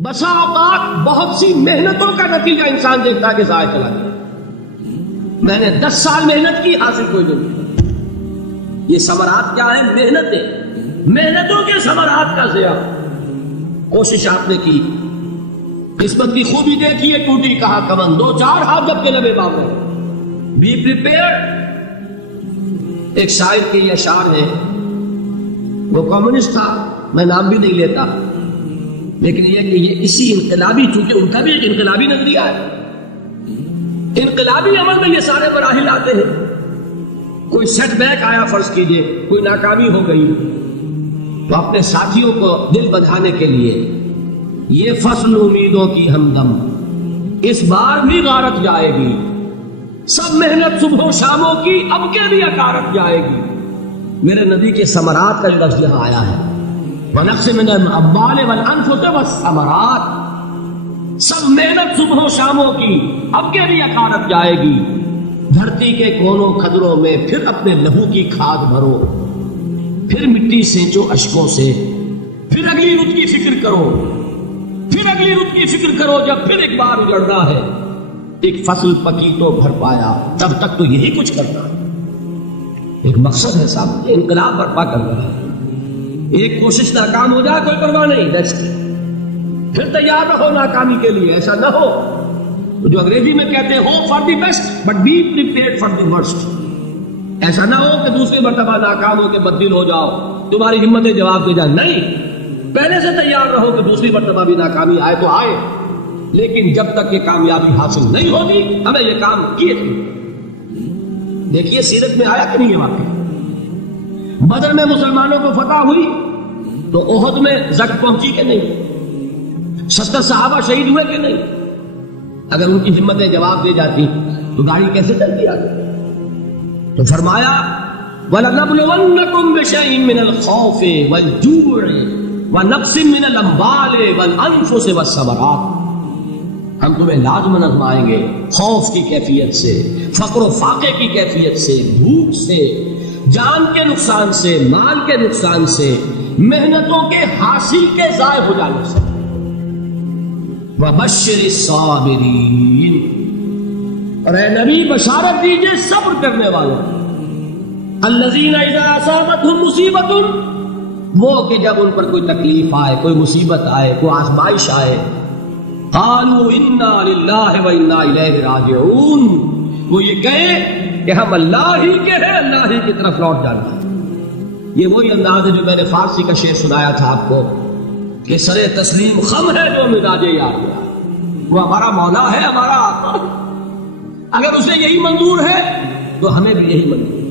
بسا اوقات بہت سی محنتوں کا نتیجہ انسان دیکھتا ہے کہ ضائع چلا گیا، میں نے 10 سال محنت کی، حاصل کوئی نہیں۔ یہ ثمرات کیا ہے؟ محنتوں کے ثمرات کا ضیاع۔ کوشش آپ نے کی، قسمت کی خوبی دیکھیے، ٹوٹی کہا کمن، 2-4 ہاتھ جب کے لبے باغ میں، بی پریپیئرڈ۔ ایک شاعر کے یہ اشعار ہے، وہ کمیونسٹ تھا، میں نام بھی نہیں لیتا، لیکن یہ کہ یہ اسی انقلابی، چونکہ ان کا بھی ایک انقلابی نظریہ ہے، انقلابی عمل میں یہ سارے مراحل آتے ہیں۔ کوئی سیٹ بیک آیا، فرض کیجئے کوئی ناکامی ہو گئی، تو اپنے ساتھیوں کو دل بندھانے کے لیے یہ فصل امیدوں کی ہمدم اس بار بھی غارت جائے گی، سب محنت صبح و شاموں کی اب کے بھی اکارت جائے گی۔ میرے نبی کے ثمرات کا جو لفظ یہاں آیا ہے، وَنَقْصٍ مِّنَ الْأَمْوَالِ وَالْأَنفُسِ وَالثَّمَرَاتِ، سب محنت صبح و شاموں کی اب کے بھی اکارت جائے گی۔ دھرتی کے کونوں کھدروں میں پھر اپنے لہو کی کھاد بھرو، پھر مٹی سینچو اشکوں سے، پھر اگلی رت کی فکر کرو، پھر اگلی رت کی فکر کرو، جب پھر ایک بار اجڑنا ہے۔ ایک فصل پکی تو بھر پایا، تب تک تو یہی کچھ کرنا ہے۔ ایک مقصد ہے صاحب، یہ انقلاب برپا کر رہا ہے۔ ایک کوشش ناکام ہو جائے کوئی پرواہ نہیں، پھر تیار رہو ناکامی کے لیے۔ ایسا نہ ہو جو انگریزی میں کہتے ہیں hope for the best but be prepared for the worst. ایسا نہ ہو کہ دوسری مرتبہ ناکام ہو کے بددل ہو جاؤ، تمہاری ہمتیں جواب دے جائیں۔ نہیں، پہلے سے تیار رہو کہ دوسری مرتبہ بھی ناکامی آئے تو آئے، لیکن جب تک یہ کامیابی حاصل نہیں ہوگی ہمیں یہ کام کیے تھے۔ دیکھیے سیرت میں آیا کہ نہیں یہ واقعہ؟ بدر میں مسلمانوں کو فتح ہوئی تو احد میں زک پہنچی کہ نہیں؟ 70 صحابہ شہید ہوئے کہ نہیں؟ اگر ان کی ہمتیں جواب دے جاتی تو گاڑی کیسے چلتی آگے؟ تو فرمایا وَلَنَبْلُوَنَّكُمْ بِشَيْءٍ مِّنَ الْخَوْفِ وَالْجُوعِ وَنَقْصٍ مِّنَ الْأَمْوَالِ وَالْأَنفُسِ وَالثَّمَرَاتِ، ہم تمہیں لازماً آزمائیں گے، خوف کی کیفیت سے، فقر و فاقے کی کیفیت سے، بھوک سے، جان کے نقصان سے، مال کے نقصان سے، محنتوں کے حاصل کے ضائع ہو جانے سے۔ وَبَشِّرِ الصَّابِرِينَ، اور اے نبی بشارت دیجئے صبر کرنے والوں، الَّذِينَ إِذَا أَصَابَتْهُمْ مُصِيبَةٌ، وہ کہ جب ان پر کوئی تکلیف آئے، کوئی مصیبت آئے، کوئی آزمائش آئے، قالوا انا للہ وانا الیہ راجعون، وہ یہ کہے کہ ہم اللہ ہی کے ہیں، اللہ ہی کی طرف لوٹ جانا ہے۔ یہ وہی انداز ہے جو میں نے فارسی کا شعر سنایا تھا آپ کو کہ سر تسلیم خم ہے جو مزاج یار گیا، وہ ہمارا مولا ہے، ہمارا آقا ہے، اگر اسے یہی منظور ہے تو ہمیں بھی یہی منظور ہے۔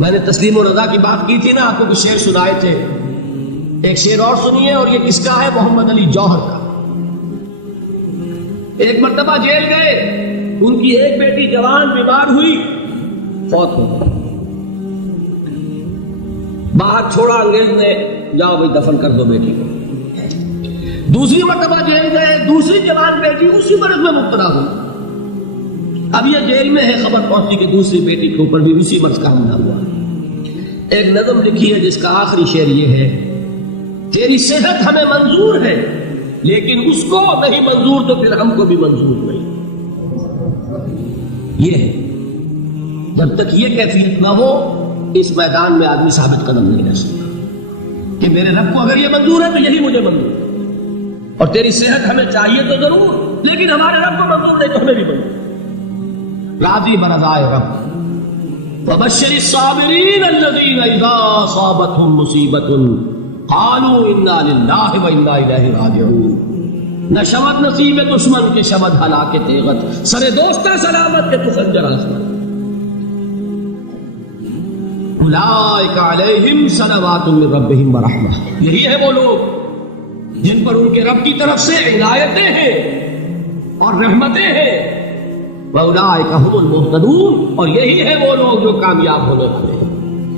میں نے تسلیم و رضا کی بات کی تھی نا، آپ کو کچھ شعر سنائے تھے، ایک شعر اور سنیے، اور یہ کس کا ہے؟ محمد علی جوہر کا۔ ایک مرتبہ جیل گئے، ان کی ایک بیٹی جوان بیمار ہوئی، فوت ہو گئی، باہر چھوڑا انگریز نے، جاؤ بھائی دفن کر دو بیٹی کو۔ دوسری مرتبہ جیل گئے، دوسری جوان بیٹی اسی مرض میں مبتلا ہوئی، اب یہ جیل میں ہے، خبر پہنچی کہ دوسری بیٹی کے اوپر بھی اسی مرض کا حملہ ہوا۔ ایک نظم لکھی ہے جس کا آخری شعر یہ ہے، تیری صحت ہمیں منظور ہے لیکن اس کو نہیں منظور تو پھر ہم کو بھی منظور نہیں۔ یہ ہے، جب تک یہ کیفیت نہ ہو اس میدان میں آدمی ثابت قدم نہیں رہ سکتا کہ میرے رب کو اگر یہ منظور ہے تو یہی مجھے منظور ہے، اور تیری صحت ہمیں چاہیے تو ضرور، لیکن ہمارے رب کو منظور نہیں تو ہمیں بھی منظور۔ راضی برضائے رب۔ وَبَشِّرِ الصَّابِرِينَ الَّذِينَ إِذَا أَصَابَتْهُمْ مُصِيبَةٌ قالوا انا للہ وانا الیہ راجعون، نہ شمد نصیب دشمن کے شمد ہلاک تیغت، سر دوستہ سلامت کے تو خنجر آسمان۔ اولئک علیہم صلوات من ربہم ورحمہ، یہی ہے وہ لوگ جن پر ان کے رب کی طرف سے عنایتیں ہیں اور رحمتیں ہیں، واولئک ھم المہتدون، اور یہی ہے وہ لوگ جو کامیاب ہونے والے ہیں،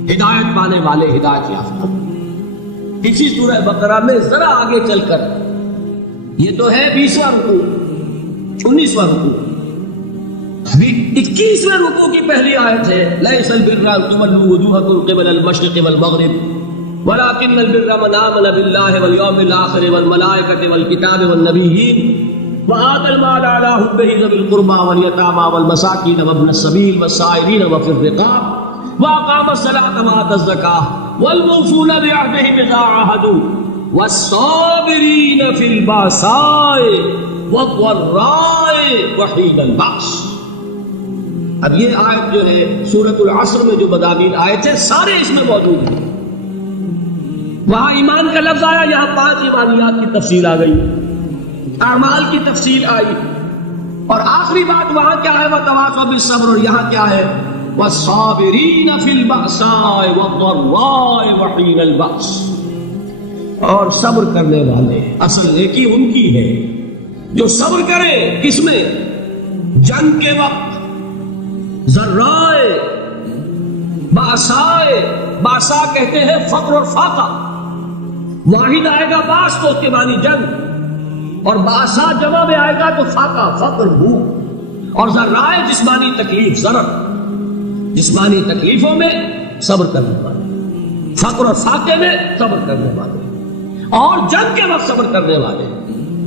ہدایت پانے والے، ہدایت یافتہ۔ اسی سورہ بقرہ میں ذرا آگے چل کر، یہ تو ہے 20واں رکوع، 19واں رکوع، 21ویں رکوع کی پہلی آیت ہے، لیس البر ان تولوا وجوہکم قبل المشرق والمغرب ولكن البر من آمن بالله واليوم الآخر والملائكة والكتاب والنبيين وآتى المال على حبه ذوي القربى واليتامى والمساكين وابن السبيل والسائلين وفي الرقاب وأقام الصلاة وآتى الزكاة والموفون بعهدهم إذا عاهدوا والصابرين في البأساء والضراء وحين البأس. اب یہ آیت جو ہے سورۃ العصر میں جو مضامین آئے تھے سارے اس میں موجود ہیں. وہاں ایمان کا لفظ آیا, یہاں 5 ایمانیات کی تفصیل آ گئی, اعمال کی تفصیل آئی, اور آخری بات وہاں کیا ہے وتواصوا بالصبر, اور یہاں کیا ہے والصابرین فی البأساء والضراء وحین البأس, اور صبر کرنے والے. اصل نیکی ان کی ہے جو صبر کرے, کس میں؟ جنگ کے وقت, ذرائے, باسائے. باسا کہتے ہیں فقر اور فاقہ. واحد آئے گا باس تو اس کے معنی جنگ, اور باسا جمع میں آئے گا تو فاقہ, فقر, بھوک. اور ذرائے جسمانی تکلیف, ضرر, جسمانی تکلیفوں میں صبر کرنے والے, فقر اور فاقے میں صبر کرنے والے, اور جنگ کے وقت صبر کرنے والے.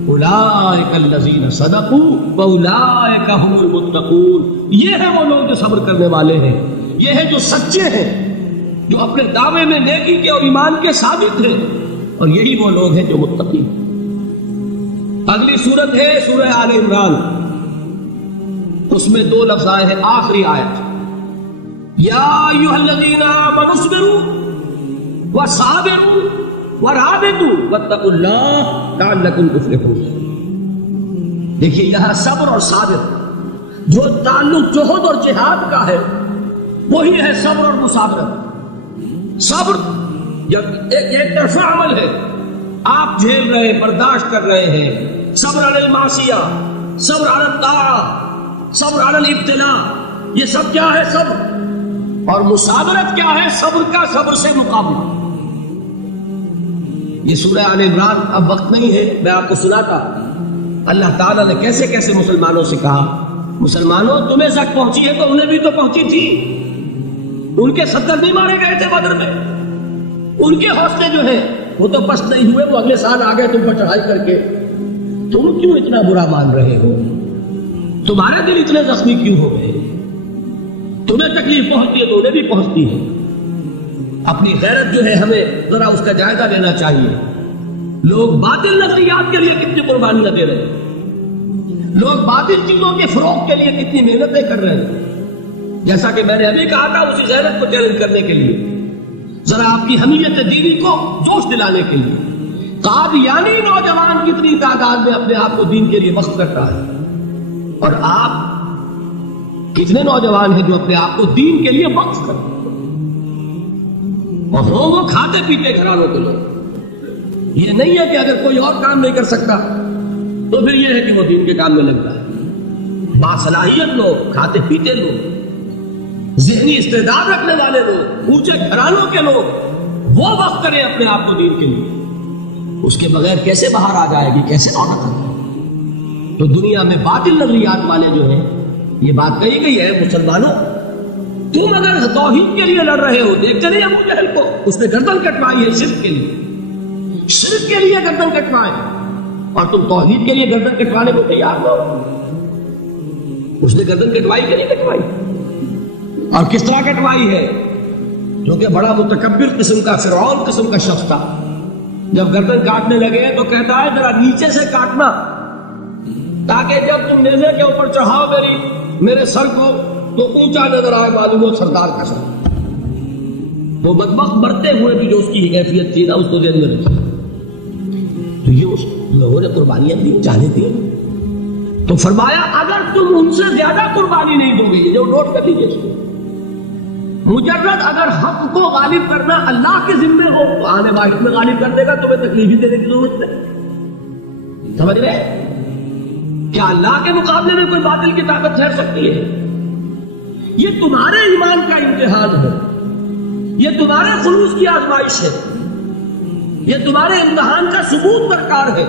اولئک الذین صدقوا واولئک هم المتقون. یہ ہے وہ لوگ جو صبر کرنے والے ہیں, یہ ہے جو سچے ہیں, جو اپنے دعوے میں نیکی کے اور ایمان کے ثابت ہیں, اور یہی وہ لوگ ہیں جو متقی. اگلی سورت ہے سورہ آل عمران, اس میں 2 لفظ آئے ہیں. آخری آیت یا ایھا الذین آمنوا اصبروا وصابروا ورابطوا واتقوا اللہ لعلکم تفلحون. دیکھیے یہاں صبر اور صابر جو تعلق جہد اور جہاد کا ہے وہی ہے صبر اور مصابرت. صبر ایک طرفہ عمل ہے, آپ جھیل رہے, برداشت کر رہے ہیں. صبر علی المعصیہ, صبر علی الطاعہ, صبر علی الابتلاء, یہ سب کیا ہے صبر. اور مصابرت کیا ہے صبر کا صبر سے مقابلہ. یہ سورہ آل عمران, اب وقت نہیں ہے, میں آپ کو سناتا اللہ تعالیٰ نے کیسے کیسے مسلمانوں سے کہا, مسلمانوں تمہیں سچ پہنچی ہے تو انہیں بھی تو پہنچی تھی. ان کے 70 نہیں مارے گئے تھے بدر میں, ان کے حوصلے جو ہیں وہ تو پست نہیں ہوئے, وہ اگلے سال آ گئے تم پر چڑھائی کر کے. تم کیوں اتنا برا مان رہے ہو, تمہارے دل اتنے زخمی کیوں ہو گئے؟ تمہیں تکلیف پہنچتی ہے تو انہیں بھی پہنچتی ہے. اپنی غیرت جو ہے ہمیں ذرا اس کا جائزہ لینا چاہیے. لوگ باطل نظریات کے لیے کتنی قربانیاں دے رہے ہیں, لوگ باطل چیزوں کے فروغ کے لیے کتنی محنتیں کر رہے ہیں. جیسا کہ میں نے ابھی کہا تھا, اسی غیرت کو چیلنج کرنے کے لیے, ذرا آپ کی حمیت دینی کو جوش دلانے کے لیے. قادیانی نوجوان کتنی تعداد میں اپنے آپ کو دین کے لیے وقف کرتا ہے, اور آپ کتنے نوجوان ہیں جو اپنے آپ کو دین کے لیے وقف کرتے ہیں, اور وہ کھاتے پیتے گھرانوں کے لوگ. یہ نہیں ہے کہ اگر کوئی اور کام نہیں کر سکتا تو پھر یہ ہے کہ وہ دین کے کام میں لگتا ہے. باصلاحیت لوگ, کھاتے پیتے لوگ, ذہنی استعداد رکھنے والے لوگ, اونچے گھرانوں کے لوگ, وہ وقت کریں اپنے آپ کو دین کے لیے. اس کے بغیر کیسے باہر آ جائے گی, کیسے عورت آ جائے گی؟ تو دنیا میں باطل نظریات والے جو ہیں, یہ بات کہی گئی ہے مسلمانوں, تم اگر توحید کے لیے لڑ رہے ہو, دیکھتے نہیں ابو جہل کو, اس نے گردن کٹوائی ہے شرک کے لیے, شرک کے لیے گردن کٹوائے, اور تم توحید کے لیے گردن کٹوانے کو تیار ہو. اس نے گردن کٹوائی کہ نہیں کٹوائی, اور کس طرح کٹوائی ہے؟ کیونکہ بڑا متکبر قسم کا, فرعون قسم کا شخص تھا. جب گردن کاٹنے لگے تو کہتا ہے ذرا نیچے سے کاٹنا, تاکہ جب تم نیزے کے اوپر چڑھاؤ میرے سر کو تو اونچا نظر آئے, معلوم ہو سردار کا سر. وہ بدبخت مرتے ہوئے بھی جو اس کی کیفیت تھی نا, اس کو ذہن میں رکھی. تو یہ اس لوگوں نے قربانیاں دی, جانے دی. تو فرمایا اگر تم ان سے زیادہ قربانی نہیں دو گے, یہ جو نوٹ کر لیجیے اس کو, مجرد اگر حق کو غالب کرنا اللہ کے ذمے ہو تو آنے واحد میں غالب کر دے گا, تمہیں تکلیف ہی دینے کی ضرورت نہیں. سمجھ رہے؟ کیا اللہ کے مقابلے میں کوئی باطل کی طاقت ٹھہر سکتی ہے؟ یہ تمہارے ایمان کا امتحان ہے, یہ تمہارے خلوص کی آزمائش ہے, یہ تمہارے امتحان کا ثبوت درکار ہے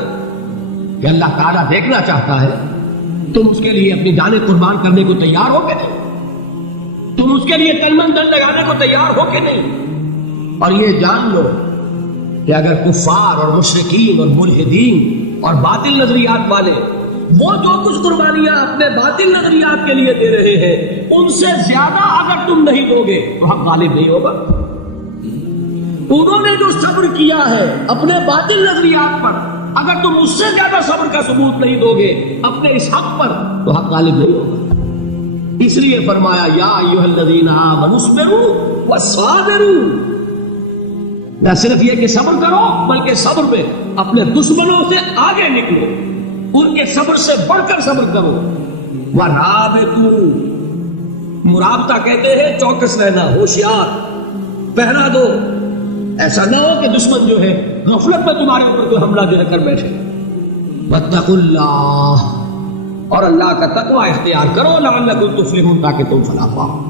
کہ اللہ تعالیٰ دیکھنا چاہتا ہے تم اس کے لیے اپنی جانیں قربان کرنے کو تیار ہو کہ نہیں, تم اس کے لیے تن من دل لگانے کو تیار ہو کہ نہیں. اور یہ جان لو کہ اگر کفار اور مشرکین اور ملحدین اور باطل نظریات والے وہ جو کچھ قربانیاں اپنے باطل نظریات کے لیے دے رہے ہیں ان سے زیادہ اگر تم نہیں دو گے تو حق غالب نہیں ہوگا. انہوں نے جو صبر کیا ہے اپنے باطل نظریات پر، اگر تم اس سے زیادہ صبر کا ثبوت نہیں دو گے اپنے اس حق پر تو حق غالب نہیں ہوگا. اس لیے فرمایا یا ایھا الذین آمنوا اصبروا وصابروا، نہ صرف یہ کہ صبر کرو بلکہ صبر میں اپنے دشمنوں سے آگے نکلو، ان کے صبر سے بڑھ کر صبر کرو. ورابطوا، مرابطہ کہتے ہیں چوکس رہنا، ہوشیار، پہرا دو، ایسا نہ ہو کہ دشمن جو ہے غفلت میں تمہارے اوپر کوئی حملہ جو ہے کر بیٹھے. واتقوا اللہ، اور اللہ کا تقوی اختیار کرو لعلکم تفلحون، تاکہ تم فلاح پاؤ.